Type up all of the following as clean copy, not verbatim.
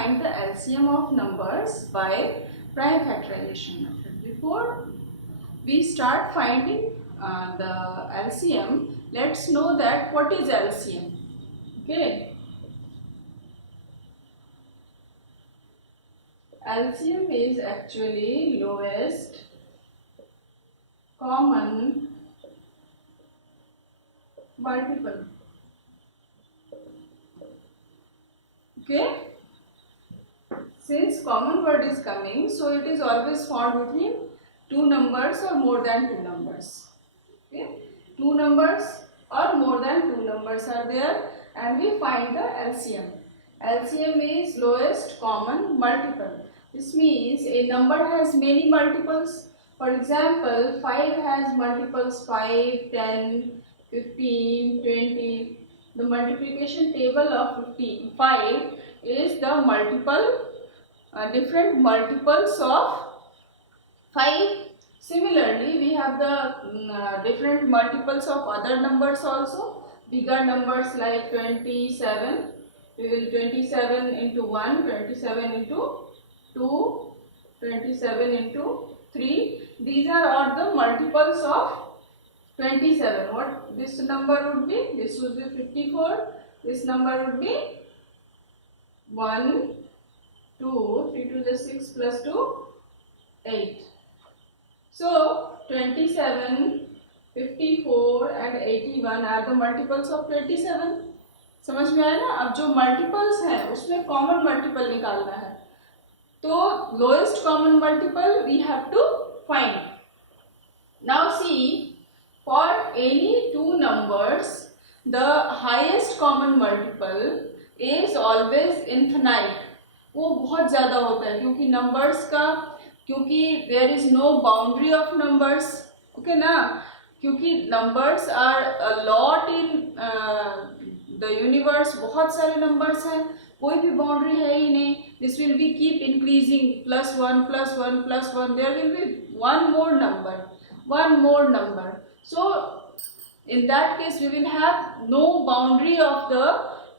find the LCM of numbers by prime factorization method. Before we start finding the LCM, let's know that what is LCM. Okay, LCM is actually lowest common multiple. Okay, since common word is coming, so it is always found between two numbers or more than two numbers. Okay, two numbers or more than two numbers are there, and we find the LCM. LCM is lowest common multiple. This means a number has many multiples. For example, 5 has multiples 5, 10, 15, 20. The multiplication table of 5 is the different multiples of 5. Similarly, we have the different multiples of other numbers also. Bigger numbers like 27. We will 27 into 1, 27 into 2, 27 into 3. These are all the multiples of 27. What this number would be? This would be 54. This number would be 1, 2, 3 to the 6 plus 2, 8. So 27, 54 and 81 are the multiples of 27. समझ में आया ना? अब जो multiples हैं उसमें common multiple निकालना है, तो lowest common multiple we have to find. Now see, for any two numbers the highest common multiple is always infinite. वो बहुत ज़्यादा होता है क्योंकि नंबर्स का, क्योंकि there is no boundary of numbers. Okay ना, क्योंकि numbers are a lot in the universe. बहुत सारे नंबर्स हैं, कोई भी बाउंड्री है ही नहीं. This will be keep increasing, plus one plus one plus one. There will be one more number. So in that case we will have no boundary of the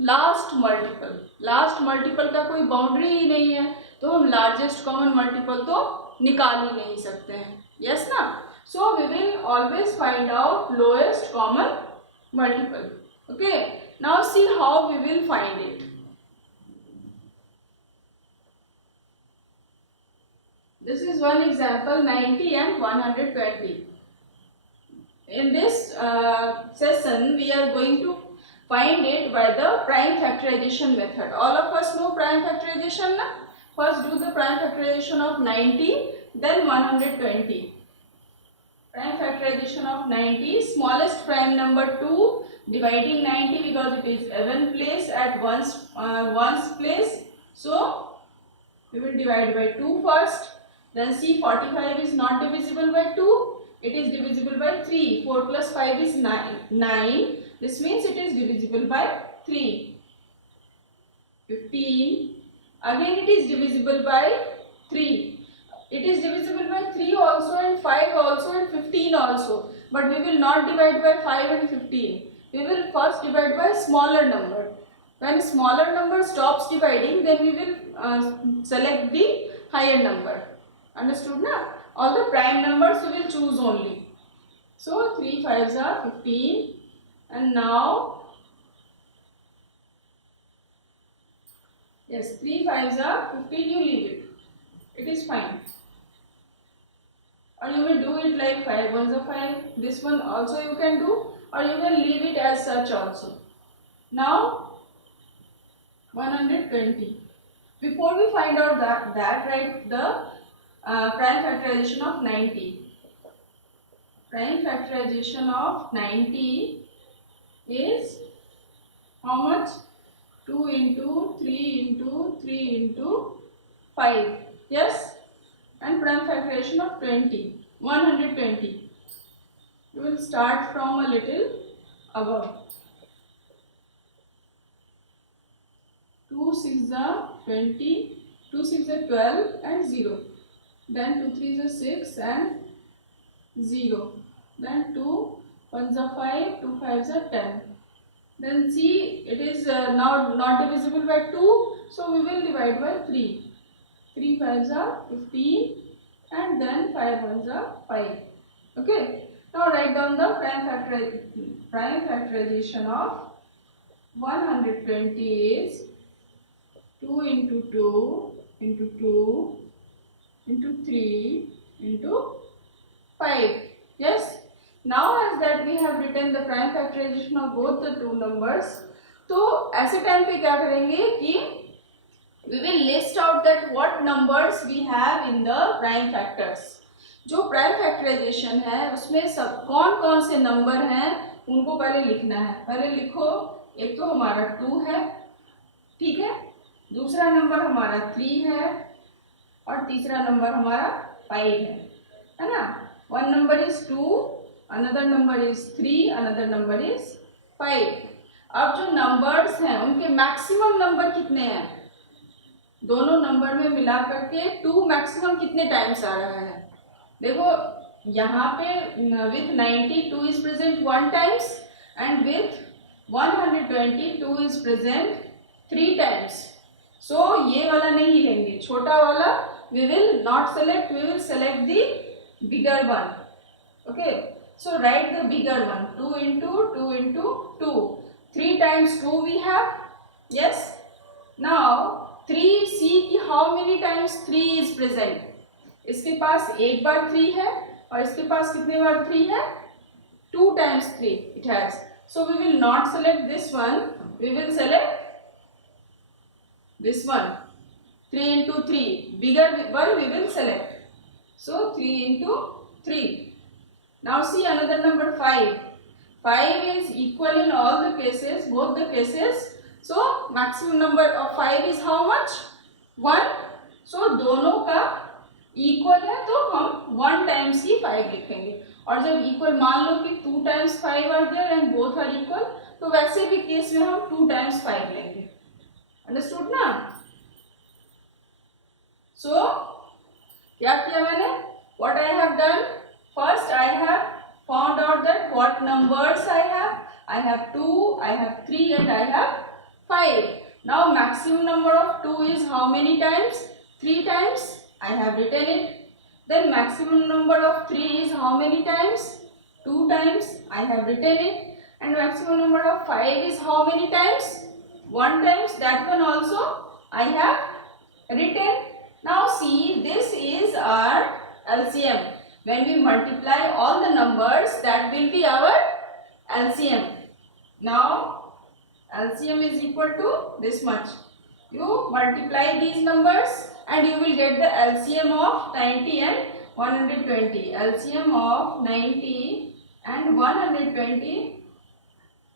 last multiple. Last multiple का कोई boundary ही नहीं है, तो हम largest common multiple तो निकाल ही नहीं सकते हैं. यस ना? So we will always find out lowest common multiple. Okay, now see how we will find it. This is one example, 90 and 120. In this session, we are going to find it by the prime factorization method. All of us know prime factorization, na? First do the prime factorization of 90, then 120. Prime factorization of 90, smallest prime number 2, dividing 90 because it is even place at ones place. So we will divide by 2 first. Then see, 45 is not divisible by 2. It is divisible by 3. 4 plus 5 is 9. This means it is divisible by 3. 15. Again it is divisible by 3. It is divisible by 3 also and 5 also and 15 also. But we will not divide by 5 and 15. We will first divide by smaller number. When smaller number stops dividing, then we will select the higher number. Understood na? All the prime numbers we will choose only. So 3 5s are 15, and now yes, 3 5s are 15. You leave it. It is fine. Or you will do it like 5 1s are 5. This one also you can do, or you can leave it as such also. Now 120. Before we find out that write the prime factorization of 90. Prime factorization of 90 is how much? 2 into 3 into 3 into 5. Yes? And prime factorization of 20. 120. We will start from a little above. 2 6s are 20, 2 6s are 12 and 0. Then 2 3s are 6 and 0. Then 2 1s are 5, 2 5s are 10. Then see, it is now not divisible by 2, so we will divide by 3. 3 5s are 15 and then 5 1s are 5. Okay. Now write down the prime factorization of 120 is 2 into 2 into 2 into 3 into 5. Yes. Now as that we have written the prime factorization of both the two numbers, तो ऐसे time पे क्या करेंगे कि we will list out that what numbers we have in the prime factors. जो prime factorization है उसमें सब कौन कौन से नंबर हैं उनको पहले लिखना है. पहले लिखो, एक तो हमारा 2 है, ठीक है, दूसरा नंबर हमारा 3 है और तीसरा नंबर हमारा 5 है ना. One number is 2, another number is 3, another number is 5. अब जो नंबर्स हैं उनके मैक्सिमम नंबर कितने हैं, दोनों नंबर में मिला करके 2 मैक्सिमम कितने टाइम्स आ रहा है. देखो यहाँ पे with 92 is present 1 times and with 122 is present 3 times. So ये वाला नहीं लेंगे, छोटा वाला we will not select, we will select the bigger one. Okay, so write the bigger one. 2 into 2 into 2. 3 times 2 we have. Yes. Now 3, see कि how many times 3 is present. इसके पास एक बार 3 है और इसके पास कितने बार 3 है, 2 times 3 it has. So we will not select this one, we will select this one. 3 into 3, bigger one we will select. So 3 into 3. Now see another number 5. 5 is equal in all the cases, both the cases. So maximum number of 5 is how much? 1. So दोनों का equal है तो हम 1 times ही 5 लिखेंगे. और जब equal मान लो कि 2 times 5 are there and both are equal, तो वैसे भी केस में हम 2 times 5 लेंगे. Understood ना? So क्या किया मैंने? What I have done? First I have found out that what numbers I have. I have 2, I have 3 and I have 5. Now maximum number of 2 is how many times? 3 times. I have written it. Then maximum number of 3 is how many times? 2 times. I have written it. And maximum number of 5 is how many times? 1 times. That one also I have written. Now see, this is our LCM. When we multiply all the numbers, that will be our LCM. Now LCM is equal to this much. You multiply these numbers and you will get the LCM of 90 and 120. LCM of 90 and 120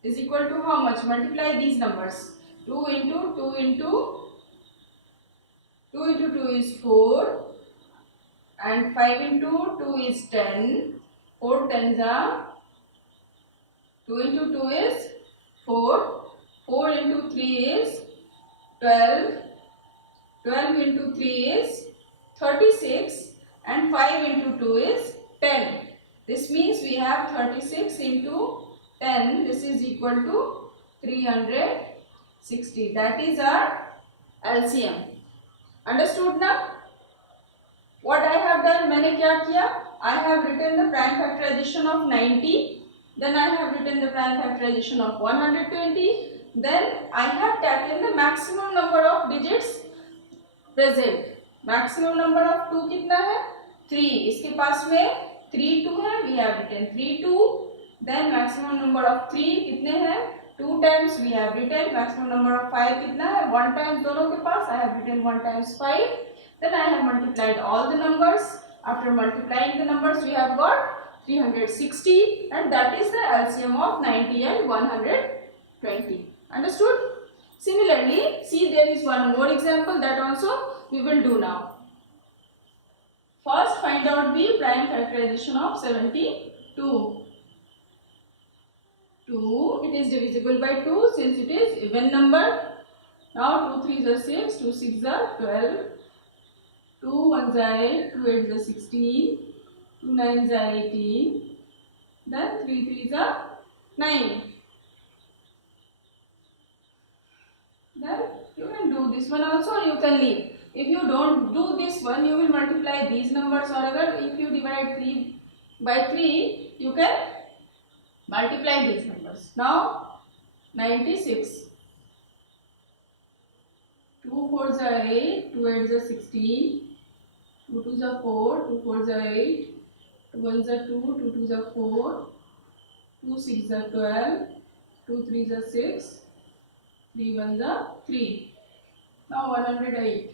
is equal to how much? Multiply these numbers. 2 into 2 into 2 into 2 is 4 and 5 into 2 is 10. 4 tens are 2 into 2 is 4. 4 into 3 is 12. 12 into 3 is 36 and 5 into 2 is 10. This means we have 36 into 10. This is equal to 360. That is our LCM. Understood now? What I have done, मैंने क्या किया? I have written the prime factorization of 90. Then I have written the prime factorization of 120. Then I have taken the maximum number of digits present. Maximum number of 2 कितना है? 3. इसके पास में 3 2 है. We have written 3 2. Then maximum number of 3 कितने हैं? 2 times we have written. Maximum number of 5 कितना है? 1 times दोनों के पास. I have written 1 times 5. Then I have multiplied all the numbers. After multiplying the numbers, we have got 360, and that is the LCM of 90 and 120. Understood? Similarly, see, there is one more example that also we will do now. First, find out the prime factorization of 72. 2, it is divisible by 2 since it is even number. Now 2 3s are 6, 2 6s are 12, 2 1s are 8, 2 8s are 16, 2 9s are 18, then 3 3s are 9. this one also, you can leave. If you don't do this one, you will multiply these numbers, or if you divide 3 by 3, you can multiply these numbers. Now 96. 2 4s are 8, 2 8s are 16, 2 2s are 4, 2 4s are 8, 2 1s are 2, 2 2s are 4, 2 6s are 12, 2 3s are 6, 3 1s are 3. Now 108.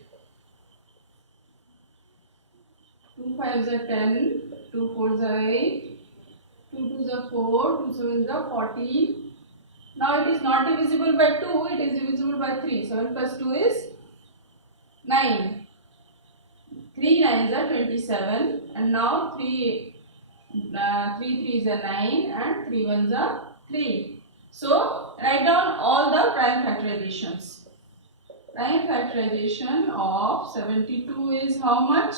2 5s are 10, 2 4s are 8, 2 2s are 4, 2 7s are 14. Now it is not divisible by 2, it is divisible by 3. 7 plus 2 is 9. 3 9s are 27, and now 3 3s are 9 and 3 1s are 3. So write down all the prime factorizations. Prime factorization of 72 is how much?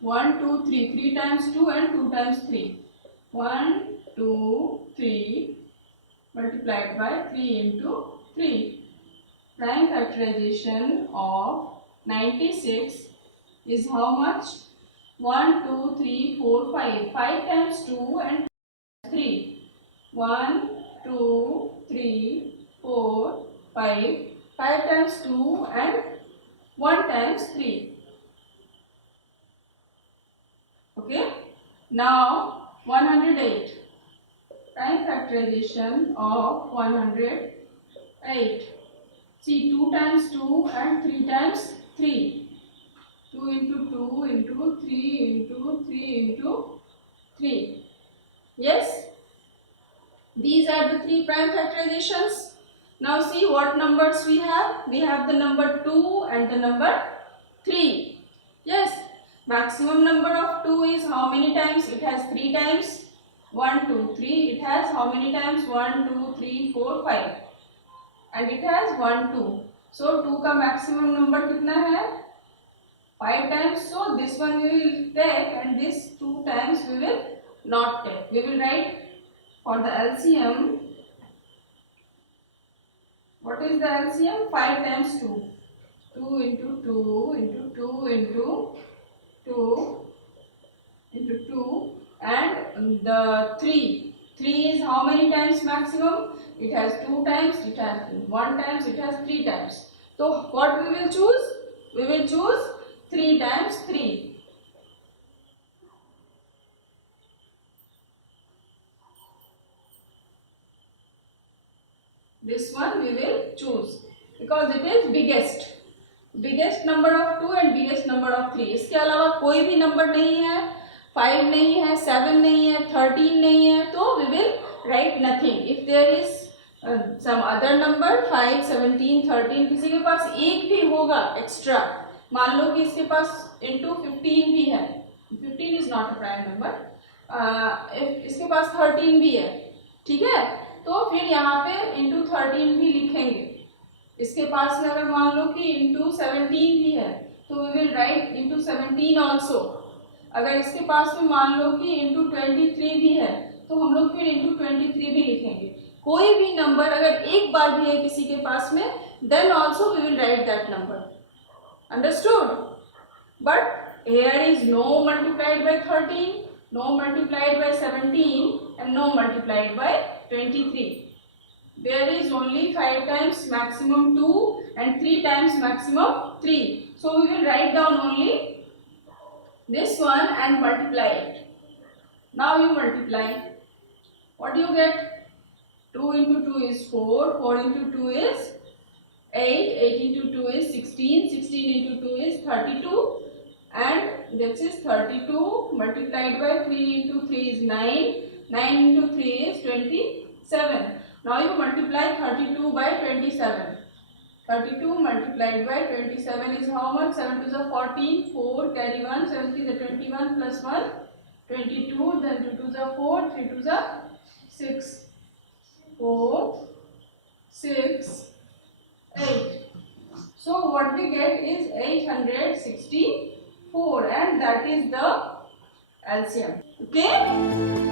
1 2 3. 3 times 2 and 2 times 3. 1 2 3 multiplied by 3 into 3. Prime factorization of 96 is how much? 1 2 3 4 5. 5 times 2 and 3. 1 2 3 4 5. 5 times 2 and 1 times 3. Okay. Now 108. Prime factorization of 108. See, 2 times 2 and 3 times 3. 2 into 2 into 3 into 3 into 3. Yes? These are the 3 prime factorizations. Now see what numbers we have. We have the number 2 and the number 3. Yes? Maximum number of 2 is how many times? It has 3 times. 1 2 3. It has how many times? 1 2 3 4 5. And it has 1 2. So 2 का maximum number कितना है? 5 times. So this one we will take, and this 2 times we will not take. We will write for the LCM. What is the LCM? 5 times 2. 2 into 2 into 2 into 2 into 2, and the 3. 3 is how many times maximum? It has 2 times, it has 1 times, it has 3 times. So what we will choose? We will choose 3 times 3. This one we will choose because it is biggest number of 2 and biggest number of 3. इसके अलावा कोई भी number नहीं है, 5 नहीं है, 7 नहीं है, 13 नहीं है, तो we will write nothing. If there is some other number 5, 17, 13, किसी के पास एक भी होगा एक्स्ट्रा, मान लो कि इसके पास into 15 भी है, 15 is not a prime number, इसके पास 13 भी है, ठीक है, तो फिर यहाँ पे into 13 भी लिखेंगे. इसके पास में अगर मान लो कि into 17 भी है, तो we will write into 17 also. अगर इसके पास में मान लो कि into 23 भी है, तो हम लोग फिर into 23 भी लिखेंगे. कोई भी नंबर अगर एक बार भी है किसी के पास में, then also we will write that number. Understood? But here is no multiplied by 13, no multiplied by 17, and no multiplied by 23. There is only 5 times maximum 2 and 3 times maximum 3. So we will write down only this one and multiply it. Now you multiply. What do you get? 2 into 2 is 4, 4 into 2 is 8, 8 into 2 is 16, 16 into 2 is 32, and this is 32 multiplied by 3 into 3 is 9, 9 into 3 is 27. Now you multiply 32 by 27. 32 multiplied by 27 is how much? 7 to the 14, 4 carry 1, 7 to the 21 plus 1, 22, then 2 to the 4, 3 to the 6, 4, 6, 8. So what we get is 864, and that is the LCM. Okay?